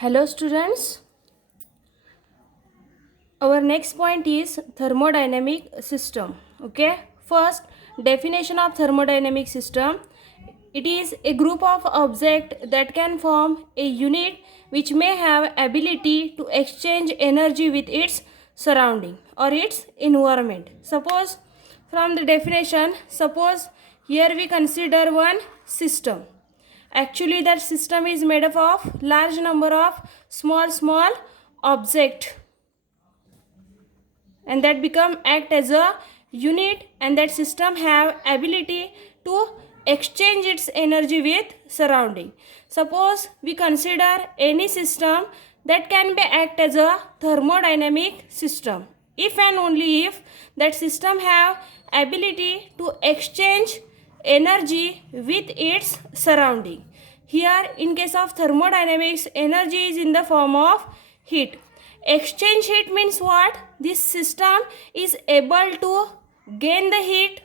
Hello students, our next point is thermodynamic system. Okay, first definition of thermodynamic system. It is a group of objects that can form a unit which may have ability to exchange energy with its surrounding or its environment. Suppose from the definition, suppose here we consider one system. Actually that system is made up of large number of small object, and that become act as a unit, and that system have ability to exchange its energy with surrounding. Suppose we consider any system that can be act as a thermodynamic system if and only if that system have ability to exchange energy with its surrounding. Here in case of thermodynamics, energy is in the form of heat. Exchange heat means what? This system is able to gain the heat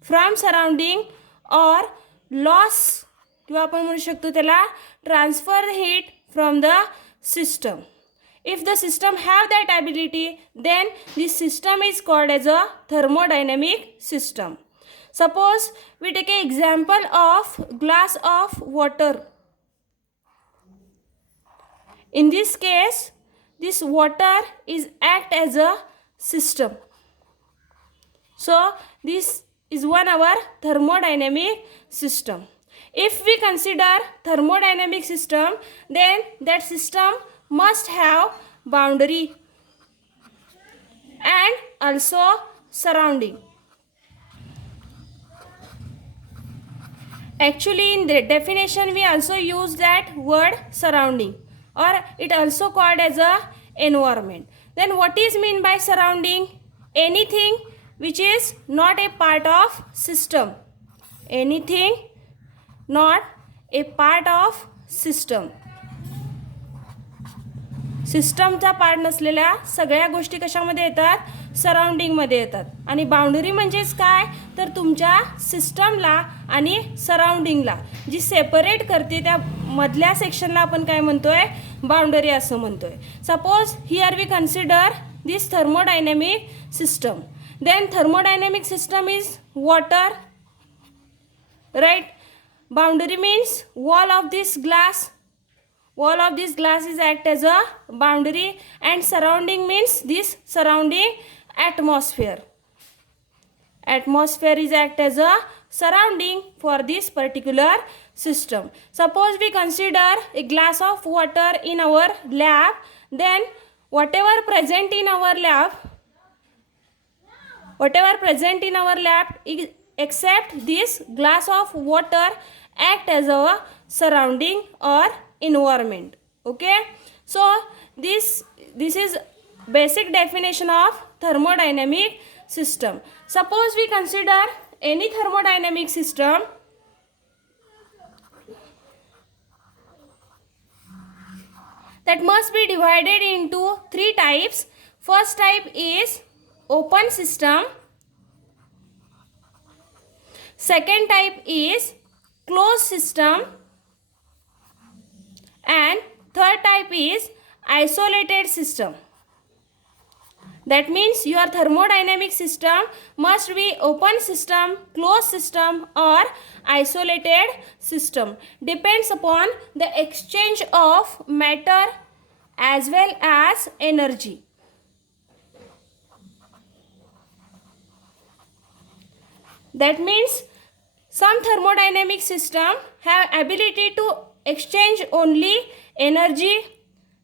from surrounding or loss, किंवा आपण म्हणू शकतो त्याला transfer heat from the system. If the system have that ability, then this system is called as a thermodynamic system. Suppose we take an example of glass of water. In this case, this water is act as a system. So this is one our thermodynamic system. If we consider thermodynamic system, then that system must have boundary and also surrounding. Actually in the definition we also use that word surrounding, or it also called as a environment. Then what is mean by surrounding? Anything which is not a part of system. Anything not a part of system. सिस्टमचा part नसलेल्या सगळ्या गोष्टी कशामध्ये येतात? सराउंडिंगमध्ये येतात. आणि boundary म्हणजेच काय? तर तुमच्या सिस्टमला आणि सराउंडिंगला जी सेपरेट करते त्या मधल्या सेक्शनला आपण काय म्हणतोय? बाउंडरी असं म्हणतोय. Suppose here we consider this thermodynamic system. Then thermodynamic system is water, right? Boundary means wall of this glass. Wall of this glass is act as a boundary, and surrounding means this surrounding atmosphere. Atmosphere is act as a surrounding for this particular system. Suppose we consider a glass of water in our lab, then whatever present in our lab except this glass of water act as a surrounding or environment. Okay, so this is basic definition of thermodynamic system. Suppose we consider any thermodynamic system. That must be divided into three types. First type is open system. Second type is closed system. And third type is isolated system. That means your thermodynamic system must be open system, closed system or isolated system. Depends upon the exchange of matter as well as energy. That means some thermodynamic system have ability to exchange only energy.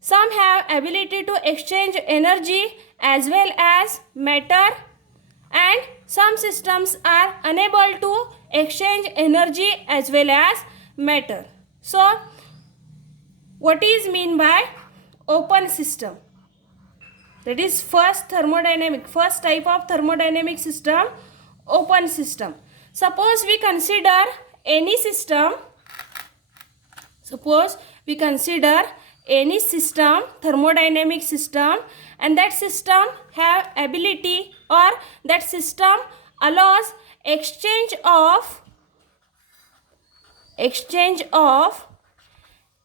Some have ability to exchange energy as well as matter, and some systems are unable to exchange energy as well as matter. So what is mean by open system? That is first type of thermodynamic system, open system. Suppose we consider any system. Suppose we consider any system, thermodynamic system, and that system have ability, or that system allows exchange of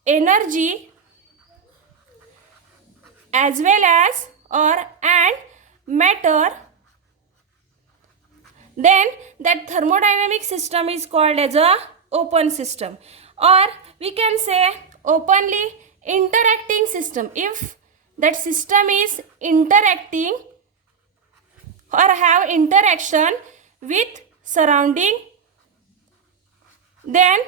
energy as well as or and matter, then that thermodynamic system is called as a open system, or we can say openly interacting system. If that system is interacting or have interaction with surrounding, then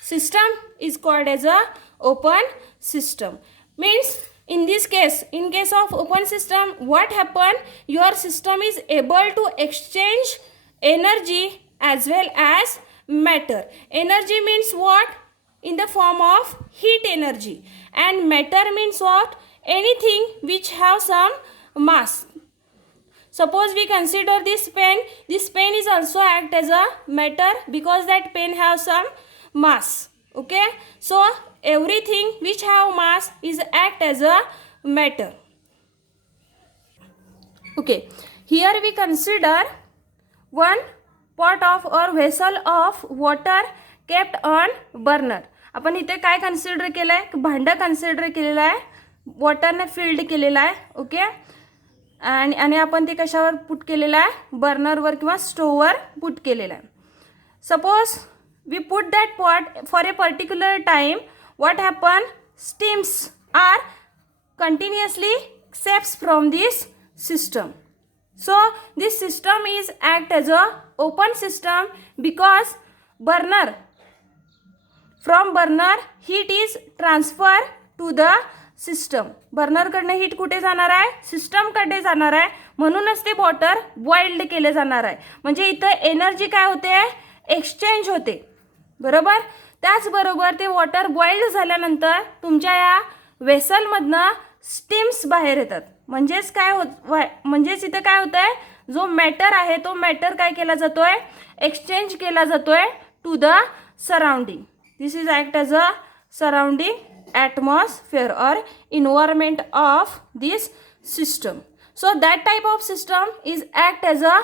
system is called as a open system. Means in this case, in case of open system, what happen, your system is able to exchange energy as well as matter. Energy means what? In the form of heat energy, and matter means what? Anything which have some mass. Suppose we consider this pen is also act as a matter because that pen have some mass. Okay, so everything which have mass is act as a matter. Okay, here we consider one pot of or vessel of water kept on burner. आपण इथे काय consider केलं आहे? भांडं consider केलेलं आहे, वॉटरने field केलेलं आहे. ओके, आणि आपण ते कशावर पुट केलेलं आहे? बर्नरवर किंवा स्टोववर पुट केलेलं आहे. Suppose we put that pot for a particular time, what happen? Steams are continuously escapes from this system. So this system is act as a open system because burner, from burner heat is transfer to the system. Burner कडनं heat कुठे जाणार आहे? System कडे जाणार आहे. म्हणूनच ते water boiled केले जाणार आहे. म्हणजे इथं एनर्जी काय होते? एक्सचेंज होते. बरोबर. त्याचबरोबर ते वॉटर बॉइल्ड झाल्यानंतर तुमच्या या वेसलमधनं स्टीम्स बाहेर येतात. म्हणजेच काय म्हणजेच इथे काय होत आहे? जो मॅटर आहे तो मॅटर काय केला जातोय? एक्सचेंज केला जातोय to the surrounding. This is act as a surrounding atmosphere or environment of this system. So that type of system is act as a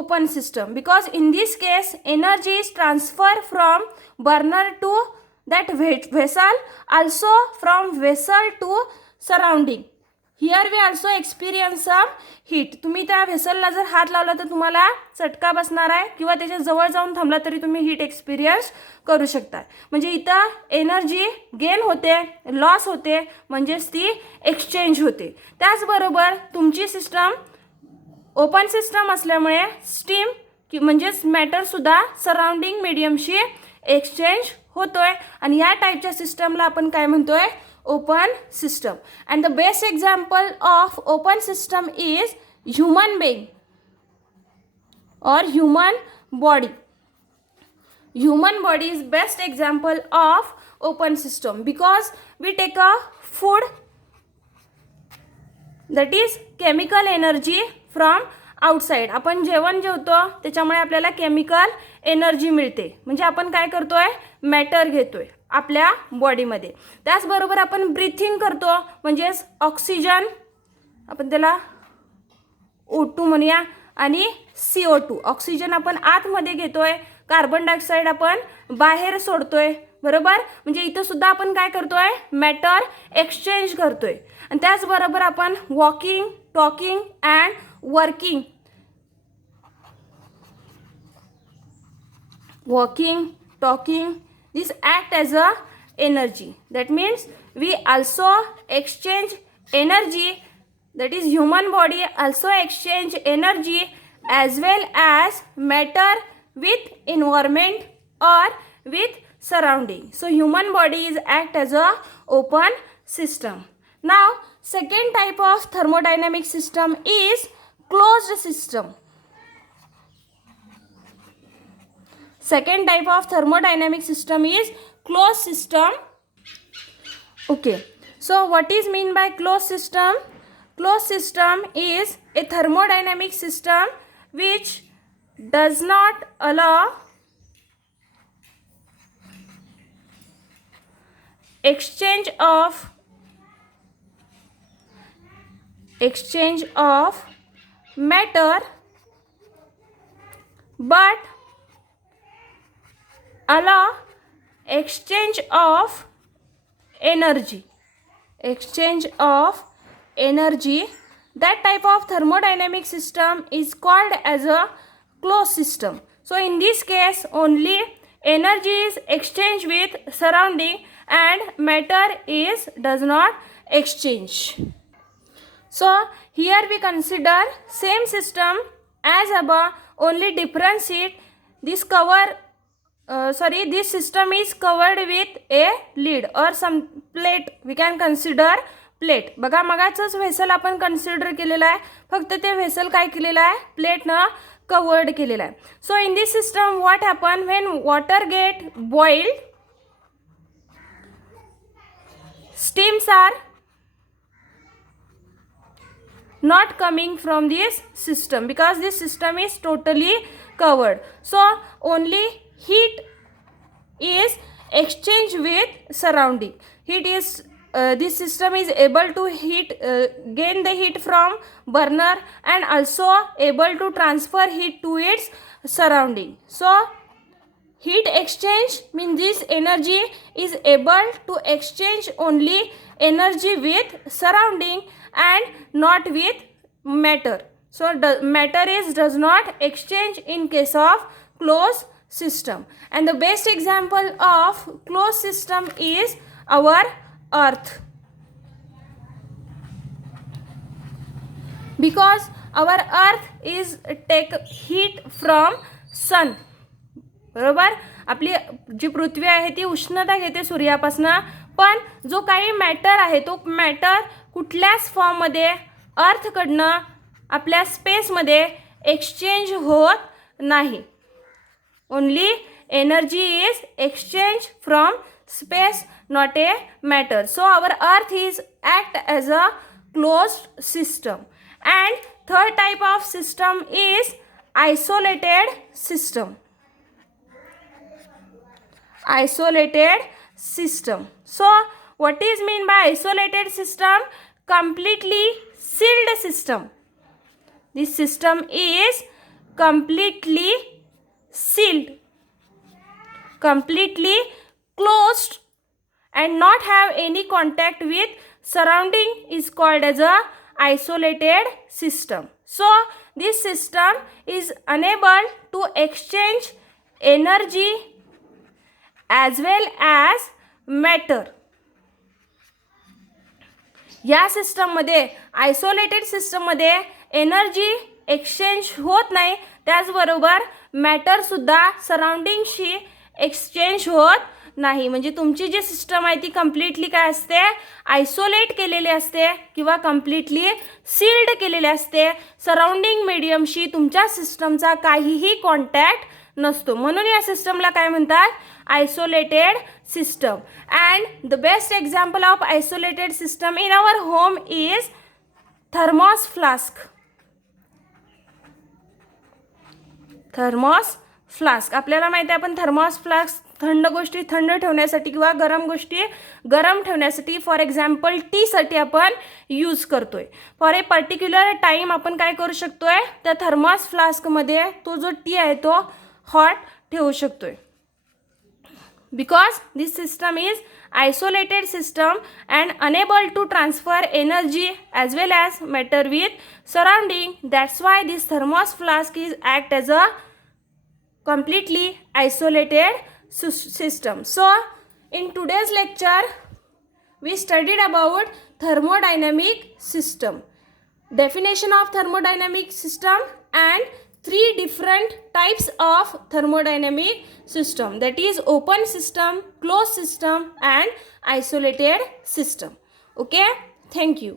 open system because in this case energy is transferred from burner to that vessel, also from vessel to surrounding. Here we also experience some heat. तुम्ही त्या व्हेसलला जर हात लावला तर तुम्हाला चटका बसणार आहे किंवा त्याच्या जवळ जाऊन थांबला तरी तुम्ही हीट एक्सपिरियन्स करू शकता. म्हणजे इथं एनर्जी गेन होते, लॉस होते, म्हणजेच ती एक्सचेंज होते. त्याचबरोबर तुमची सिस्टम ओपन सिस्टम असल्यामुळे स्टीम की म्हणजेच मॅटरसुद्धा सराउंडिंग मीडियमशी एक्सचेंज होतोय. आणि या टाईपच्या सिस्टमला आपण काय म्हणतोय? Open system. And the best example of open system is human being or human body. Human body is best example of open system because we take a food, that is chemical energy from outside. आपण जेवण जेवतो त्याच्यामुळे आपल्याला chemical energy मिळते. म्हणजे आपण काय करतोय? मॅटर घेतोय आपल्या बॉडीमध्ये. त्याचबरोबर आपण ब्रीथिंग करतो म्हणजेच ऑक्सिजन, आपण त्याला O2 म्हणूया, आणि CO2. ऑक्सिजन आपण आतमध्ये घेतोय, कार्बन डायऑक्साईड आपण बाहेर सोडतोय. बरोबर. म्हणजे इथं सुद्धा आपण काय करतोय? मॅटर एक्सचेंज करतोय. आणि त्याचबरोबर आपण walking, talking and working, walking, talking, this act as a energy. That means we also exchange energy, that is human body also exchange energy as well as matter with environment or with surrounding. So human body is act as a open system. Now second type of thermodynamic system is closed system. Second type of thermodynamic system is closed system. Okay, so what is mean by closed system? Closed system is a thermodynamic system which does not allow exchange of matter but allow exchange of energy. Exchange of energy, that type of thermodynamic system is called as a closed system. So in this case only energy is exchanged with surrounding and matter does not exchange. So here we consider same system as above, only difference it. This this system is covered with a lid or some plate. We can consider plate. बघा मगाचंच vessel आपण consider केलेलं आहे, फक्त ते vessel काय केलेलं आहे, प्लेटनं covered केलेलं आहे. So in this system what happen when water get boiled, steams are not coming from this system because this system is totally covered. So only heat is exchanged with surrounding. Heat is this system is able to gain the heat from burner and also able to transfer heat to its surrounding. So heat exchange means this energy is able to exchange only energy with surrounding and not with matter. So matter does not exchange in case of closed system. And the best example of closed system is our earth, because our earth is take heat from sun. बरोबर, आपली जी पृथ्वी आहे ती उष्णता घेते सूर्यापासून, पण जो काही matter आहे तो मॅटर कुठल्याच फॉर्ममध्ये अर्थकडनं आपल्या स्पेसमध्ये एक्सचेंज होत नाही. Only energy is exchange from space, not a matter. So our earth is act as a closed system. And third type of system is isolated system. Isolated system. So what is mean by isolated system? Completely sealed system. This system is completely sealed, completely closed and not have any contact with surrounding is called as a isolated system. So this system is unable to exchange energy as well as matter. या सिस्टममध्ये isolated सिस्टममध्ये energy exchange होत नाही, त्याचबरोबर मॅटरसुद्धा सराउंडिंगशी exchange होत नाही. म्हणजे तुमची जी सिस्टम आहे ती कम्प्लिटली काय असते, आयसोलेट केलेली असते किंवा कम्प्लिटली सील्ड केलेली असते. सराउंडिंग मीडियमशी तुमच्या सिस्टमचा काहीही कॉन्टॅक्ट नसतो, म्हणून या सिस्टमला काय म्हणतात, isolated system. And the best example of isolated system in our home is thermos flask. Thermos flask आपल्याला माहिती आहे, आपण थर्मॉस फ्लास्क थंड गोष्टी थंड ठेवण्यासाठी किंवा गरम गोष्टी गरम ठेवण्यासाठी, फॉर एक्झाम्पल टीसाठी आपण यूज करतोय. फॉर ए पर्टिक्युलर टाईम आपण काय करू शकतोय, त्या थर्मॉस फ्लास्कमध्ये तो जो टी आहे तो हॉट ठेवू शकतोय. Because this system is isolated system and unable to transfer energy as well as matter with surrounding, that's why this thermos flask is act as a completely isolated system. So in today's lecture we studied about thermodynamic system, definition of thermodynamic system and 3 different types of thermodynamic system, that is open system, closed system and isolated system. Okay, thank you.